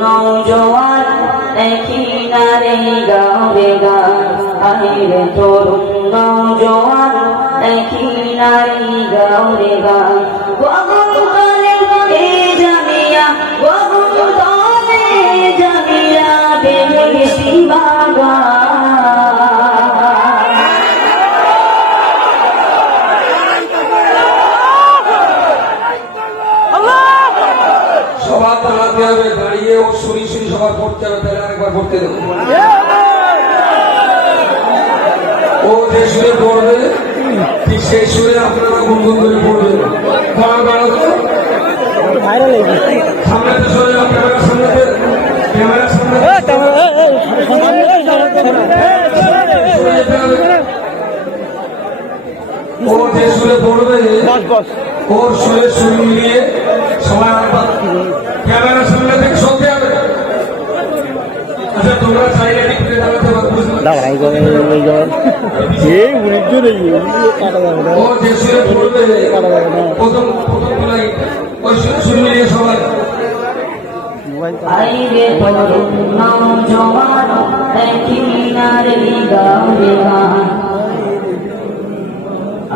নওজোয়ান একই নারে গাবে গান আহিরে তরুণ নওজোয়ান একই নারে গাবে গান গগনতলে এ জামিয়া গগনতলে জামিয়া বেহেশতি বাগান সবার দাঁড়াতে হবে, দাঁড়িয়ে ও সুরি সুরি সবার পড়তে হবে, তাহলে আরেকবার পড়তে দেবো। ও যে সুরে পড়বে ঠিক সেই সুরে আপনারা গুনগুন করে পড়বেন। সামনে সরে ক্যামেরার সামনে, ক্যামেরার সামনে ও যে সুরে পড়বে ওর সুরে সুর মিলিয়ে সবাই ক্যামেরার সামনে থেকে সরতে হবে। আচ্ছা তোমরা চাইলে টিকিটে দাঁড়াতে পারো। ও যে সুরে পড়বে প্রথম গুলাই ওই সুরে সুর মিলিয়ে সবাই আইরে তরুণ নওজোয়ান একই নারে গাবে গান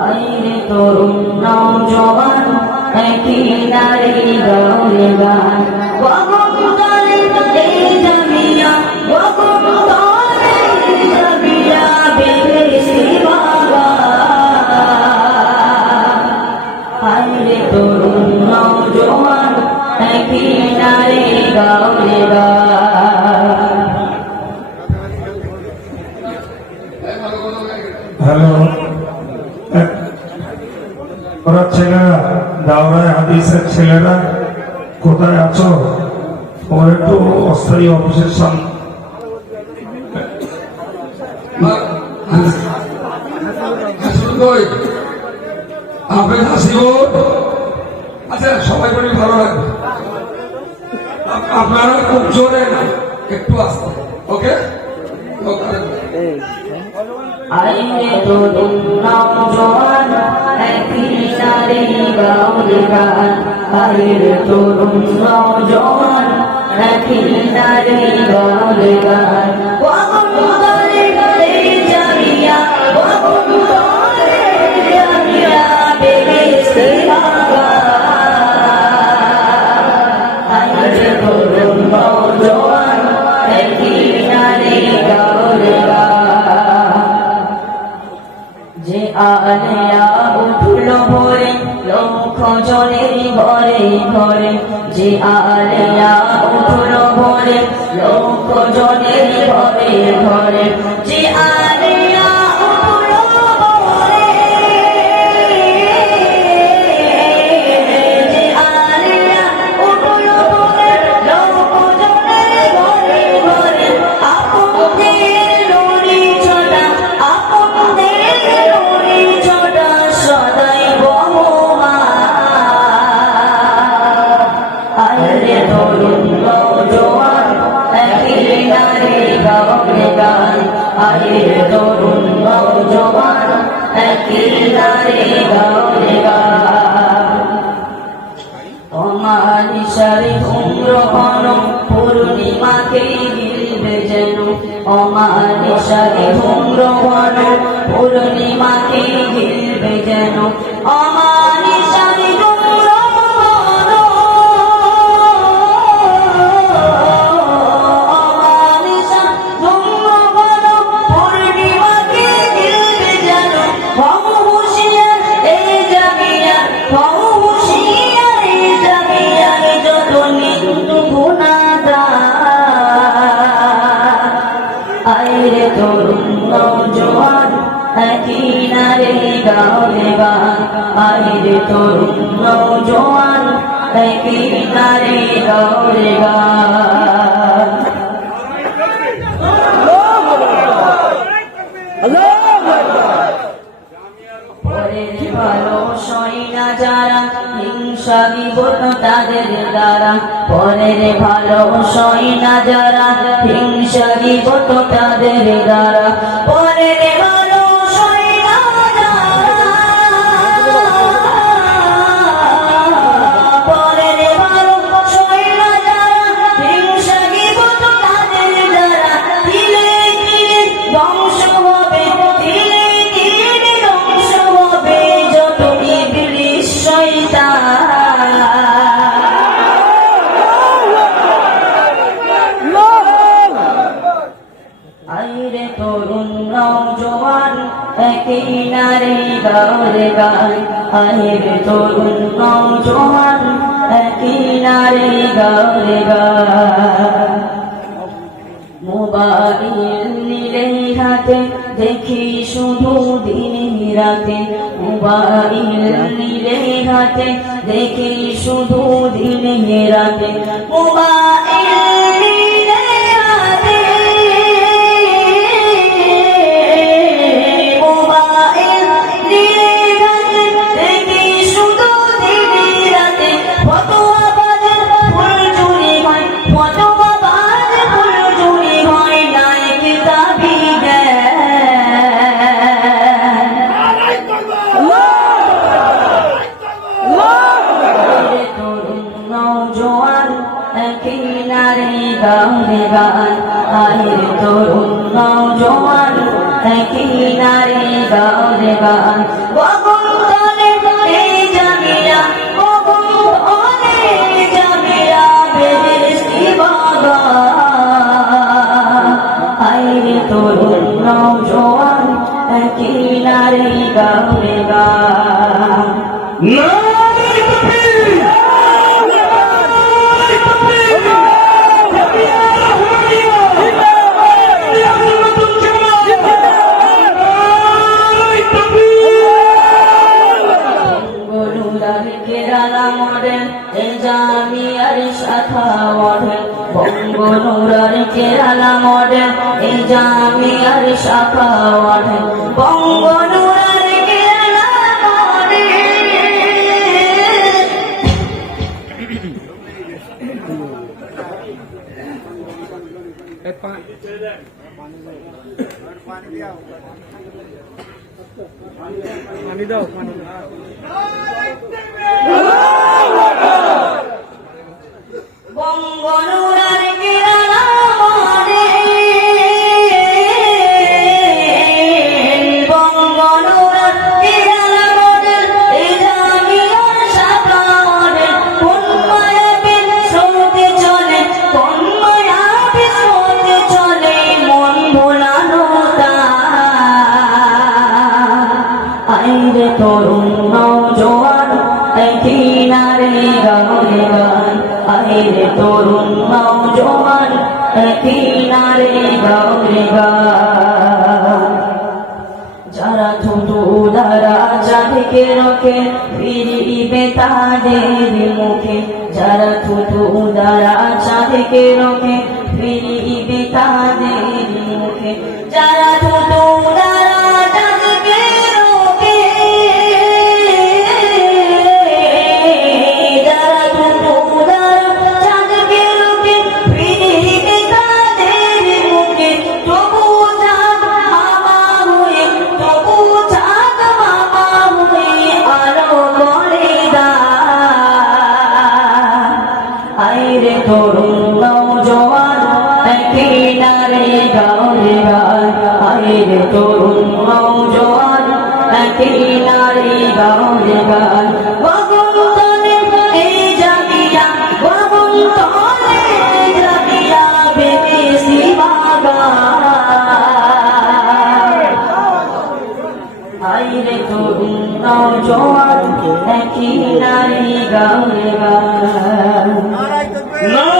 আইরে তরুণ নওজোয়ান একই নারে গাবে গান গগনতলে এ জামিয়া গগনতলে জামিয়া বেহেশতি বাগান আইরে তরুণ নওজোয়ান একই নারে গাবে গান। হ্যালো, ওরা ছেলেরা দাওরায় হাদিসের ছেলেরা কোথায় আছো? ওর একটু অস্থায়ী অফিসের সামনে আপনার হাসিব। আচ্ছা সবাই বলি ভালো লাগবে, আপনারা খুব জোরে না, একটু আসতে। ওকে আইরে তরুণ নওজোয়ান একই নারে গাবে গান আইরে তরুণ নওজোয়ান একই নারে গাবে গান গগনতলে এ জামিয়া গগনতলে জামিয়া বেহেশতি বাগান আইরে তরুণ নওজোয়ান একই নারে গাবে গান যে আলিয়া উঠল ভোরে লক্ষ জনের ঘরে ঘরে যে আলিয়া উঠল ভোরে লক্ষ জনের ঘরে ঘরে যে আলিয়া উঠল ভোরে যে আলিয়া উঠল ভোরে লক্ষ জনের ঘরে ঘরে আপনদের লড়ি ছোটা আপনদের লড়ি ছোটা সদাই বহমান আইরে তরুণ নওজোয়ান একই নারে গাবে গান আইরে তরুণ নওজোয়ান একই নারে গাবে গান অমানিসারে ধূম্র ঘন পূর্ণিমাকে গিলবে যেন অমানিসারে ধূম্র ঘন পূর্ণিমাকে গিলবে যেন অমানিসারে ধূম্র ঘন অমানিসা ধূম্র ঘন পূর্ণিমাকে গিলবে যেন হম হুঁশিয়ার এই জামিয়া হম হুঁশিয়ার এই জামিয়া যত নিন্দু গুনাহগার আইরে তরুণ নওজোয়ান একই নারে গাবে গান আইরে তরুণ নওজোয়ান একই নারে গাবে গান। পরের ভালো সই না যারা হিংসা বিপদ তাদের দ্বারা পরের ভালো সই না যারা হিংসা বিপদ তাদের দ্বারা পরের ভালো সই না যারা পরের ভালো সই না যারা হিংসা কিনারে গাওরে গান আহের তরুণ নওজোয়ান কিনারে গাওরে গান মোবাইল নিলে হাতে দেখি শুধু দিন রাতে মোবাইল নিলে হাতে দেখি শুধু দিন রাতে মোবাইল নিলে হাতে মোবাইল নিলে হাতে দেখি শুধু দিন রাতে ফতোয়া বাজে ফুল চুরি হয় ফতোয়া বাজে ফুল চুরি হয় নাই কিতাবি নওজোয়ান কিনারে গাওরে গান আহের তরুণ নওজোয়ান কিনারে গাওরে গান গগন তলে এই জামিয়া গগন তলে জামিয়া বেহেশতি বাগান আহের তরুণ নওজোয়ান কিনারে গাওরে গান কেরালা মডেল জামিয়ার শাখা মডেল বঙ্গনুরার কেরালা মডেল জামিয়ার শাখা মডেল বঙ্গনুরার কেরালা পানি দাও বঙ্গনুরার কেরালা মডেল বঙ্গনুরার কেরালা মডেল জামিয়ার শাখা মডেল কোন মায়াবীর স্রোতে চলে কোন মায়াবীর স্রোতে চলে মন ভোলানো আইরে তরুণ নওজোয়ান কিনারে গাওরে গান আইরে তরুণ নওজোয়ান কিনারে গাওরে গান যারা থুতু দ্বারা চাঁদকে রকে ফিরিবে তাদের মুখে যারা থুতু দ্বারা চাঁদকে রকে ফিরিবে তাদের মুখে যারা থুতু দ্বারা চাঁদকে রকে যারা থুতু দ্বারা চাঁদকে রকে ফিরিবে তাদের মুখে তবু চাঁদ মামা হয়ে তবু চাঁদ মামা হয়ে আলো করে দান আইরে তরুণ নওজোয়ান কিনারে গাওরে গান আইরে তরুণ নওজোয়ান কিনারে গাওরে গান গগন তলে এই জামিয়া গগন তলে জামিয়া বেহেশতি বাগান আইরে তরুণ নওজোয়ান কিনারে গাওরে গান না